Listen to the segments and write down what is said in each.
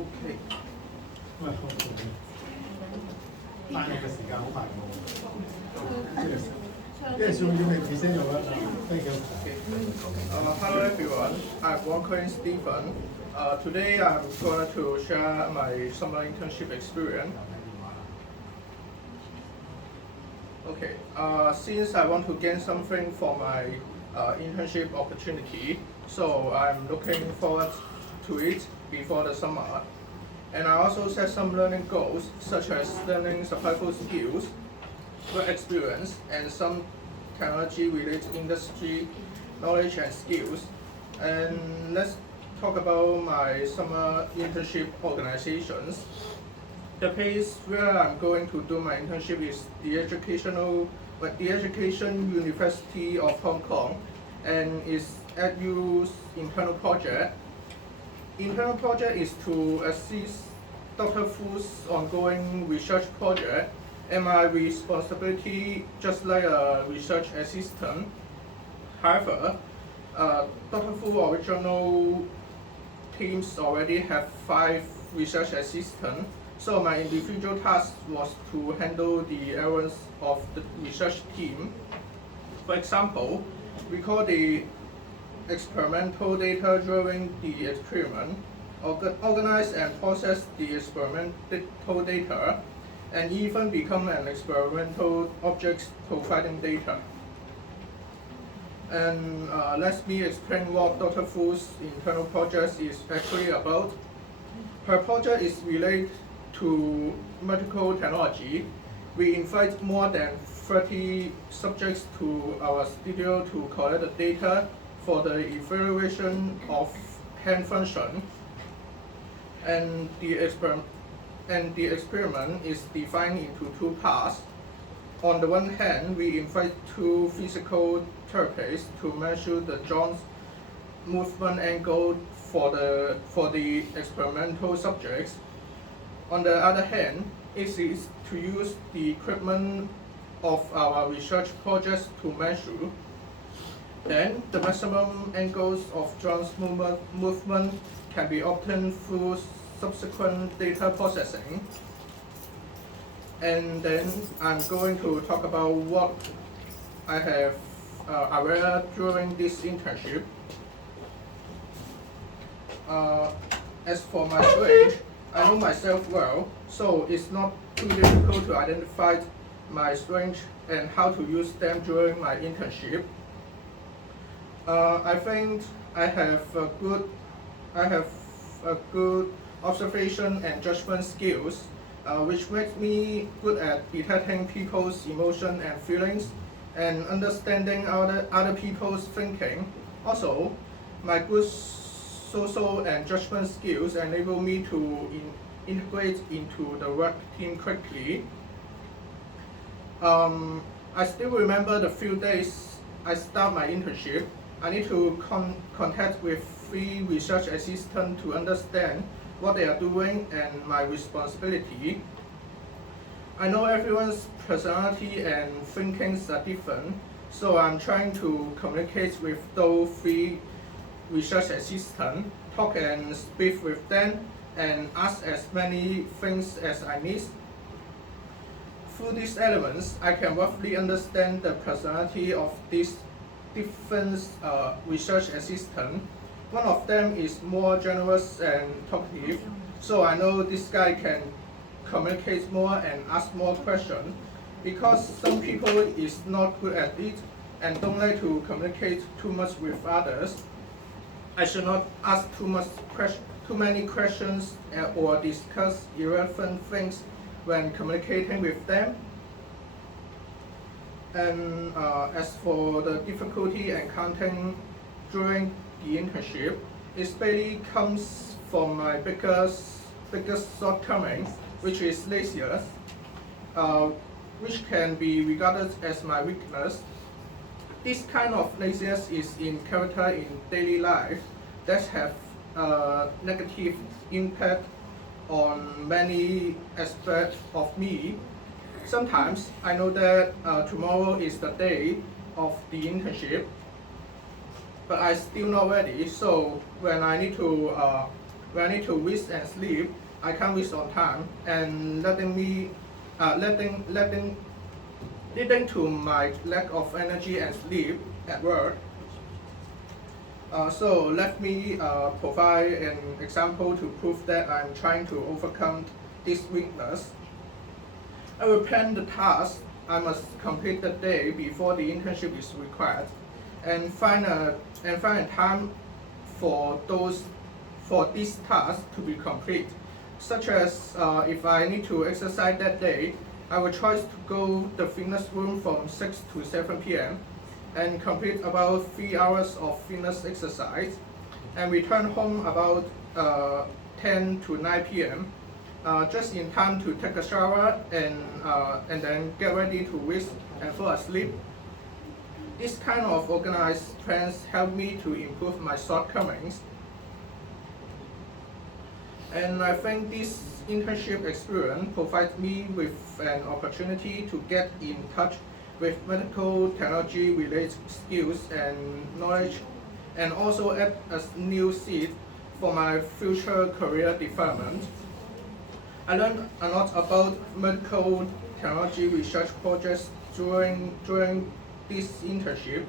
OK。喂，翻譯嘅時間好快喎。Yeah, so you may present your work now. Thank you. Hello everyone, I'm Walker Stephen. Today I'm going to share my summer internship experience. Okay, since I want to gain something for my internship opportunity, so I'm looking forward to it before the summer. And I also set some learning goals, such as learning survival skills, work experience, and some technology-related industry knowledge and skills. And let's talk about my summer internship organizations. The place where I'm going to do my internship is the Education University of Hong Kong, and is EDU's internal project. Internal project is to assist Dr. Fu's ongoing research project, and my responsibility just like a research assistant. However, Dr. Fu original teams already have 5 research assistants, so my individual task was to handle the errands of the research team. For example, record the experimental data during the experiment, organize and process the experimental data, and even become an experimental object providing data. And let me explain what Dr. Fu's internal project is actually about. Her project is related to medical technology. We invite more than 30 subjects to our studio to collect the data for the evaluation of hand function. And the experiment is divided into 2 parts. On the one hand, we invite 2 physical therapists to measure the joint's movement angle for the experimental subjects. On the other hand, it is to use the equipment of our research projects to measure. Then, the maximum angles of joint movement can be obtained through subsequent data processing. And then I'm going to talk about what I have aware during this internship. As for my strengths, I know myself well, so it's not too difficult to identify my strengths and how to use them during my internship. I think I have a good observation and judgment skills, which makes me good at detecting people's emotions and feelings and understanding other people's thinking. Also, my good social and judgment skills enable me to integrate into the work team quickly. I still remember the few days I start my internship. I need to contact with 3 research assistants to understand what they are doing and my responsibility. I know everyone's personality and thinkings are different, so I'm trying to communicate with those 3 research assistants, talk and speak with them, and ask as many things as I need. Through these elements, I can roughly understand the personality of these different research assistants. One of them is more generous and talkative, so I know this guy can communicate more and ask more questions. Because some people is not good at it and don't like to communicate too much with others, I should not ask too many questions or discuss irrelevant things when communicating with them. And as for the difficulty encountering during the internship, it mainly comes from my biggest shortcoming, which is laziness, which can be regarded as my weakness. This kind of laziness is in character in daily life that have a negative impact on many aspects of me. Sometimes I know that tomorrow is the day of the internship, but I still not ready. So when I need to when I need to rest and sleep, I can't rest on time, and leading to my lack of energy and sleep at work. So let me provide an example to prove that I'm trying to overcome this weakness. I will plan the task I must complete the day before the internship is required, and find a time for this task to be complete. Such as if I need to exercise that day, I will try to go to the fitness room from 6 to 7 p.m. and complete about 3 hours of fitness exercise, and return home about 10 to 9 p.m. Just in time to take a shower and then get ready to rest and fall asleep. This kind of organized plans help me to improve my shortcomings. And I think this internship experience provides me with an opportunity to get in touch with medical technology related skills and knowledge, and also add a new seed for my future career development. I learned a lot about medical technology research projects during this internship.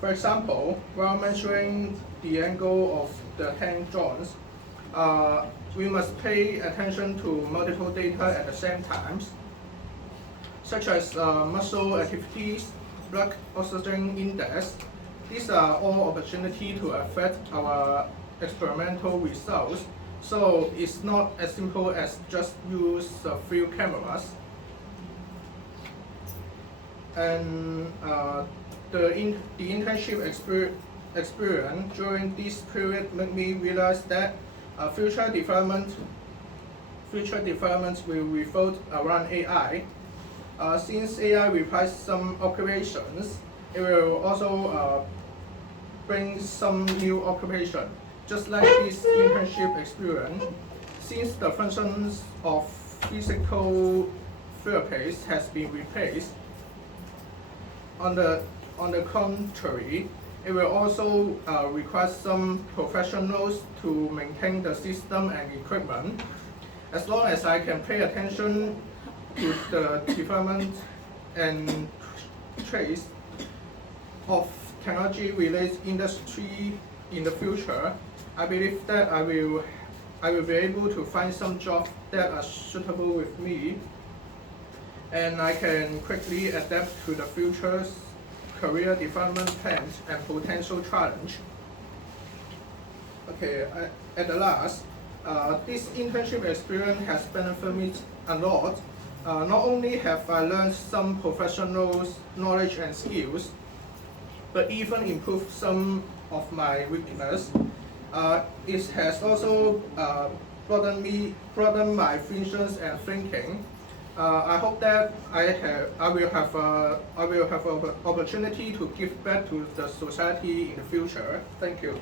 For example, while measuring the angle of the hand joints, we must pay attention to multiple data at the same time, such as muscle activities, blood oxygen index. These are all opportunities to affect our experimental results. So it's not as simple as just use a few cameras. And the internship experience during this period made me realize that future developments will revolve around AI. Since AI replaces some occupations, it will also bring some new occupation. Just like this internship experience, since the functions of physical therapists has been replaced, on the contrary, it will also require some professionals to maintain the system and equipment. As long as I can pay attention to the development and trace of technology-related industry in the future, I believe that I will be able to find some jobs that are suitable with me, and I can quickly adapt to the future's career development plans and potential challenge. Okay, at the last, this internship experience has benefited me a lot. Not only have I learned some professional knowledge and skills, but even improved some of my weakness. It has also broadened my visions and thinking. I hope that I will have an opportunity to give back to the society in the future. Thank you.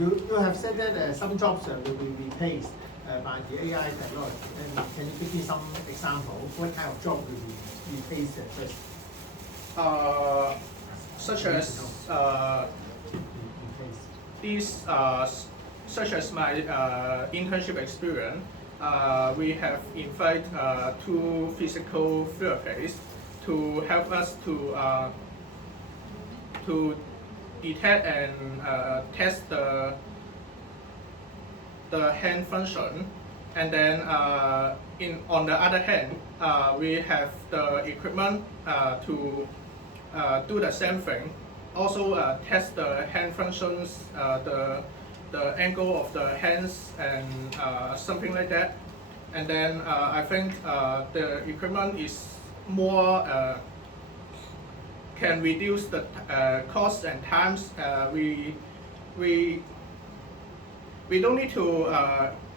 You have said that some jobs will be replaced by the AI technology. And can you give me some example? What kind of job will be replaced first? Such as my internship experience, we have invited 2 physical therapists to help us to detect and test the hand function, and then on the other hand, we have the equipment to do the same thing. Also test the hand functions, the angle of the hands, and something like that. And then I think the equipment is more can reduce the costs and times. We don't need to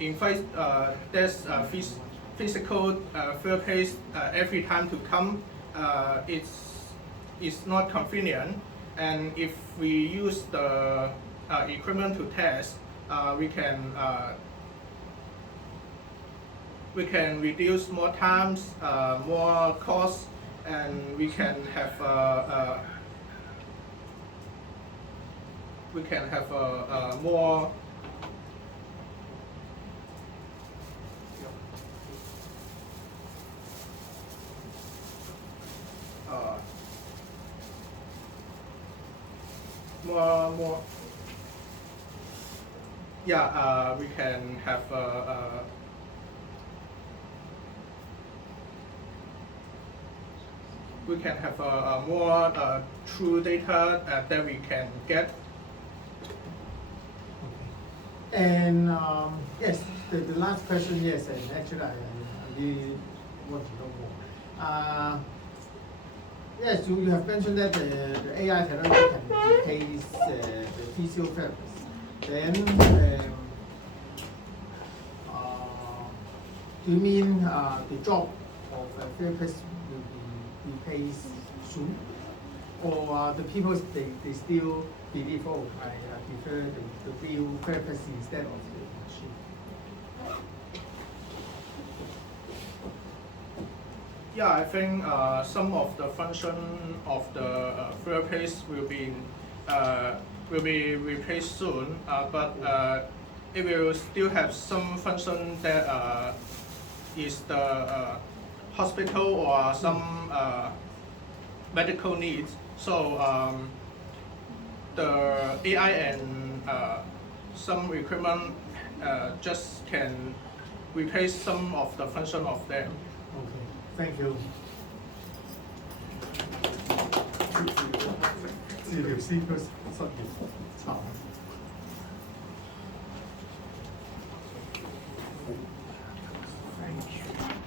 invite this physical therapist every time to come. It's not convenient, and if we use the equipment to test, we can reduce more times, more costs, and we can have we can have a more more we can have a more true data that we can get. And yes, the last question, yes, and actually I really want to know more. Yes, you have mentioned that the AI technology can replace the physical therapist. Then, do you mean the job of a therapist will be replaced soon? Or the people, they still believe, oh, I prefer the real therapist instead of the machine? Yeah, I think some of the function of the therapist will be replaced soon, but it will still have some function that is the hospital or some medical needs. So the AI and some equipment just can replace some of the function of them. Okay, thank you. 治療師個失業潮。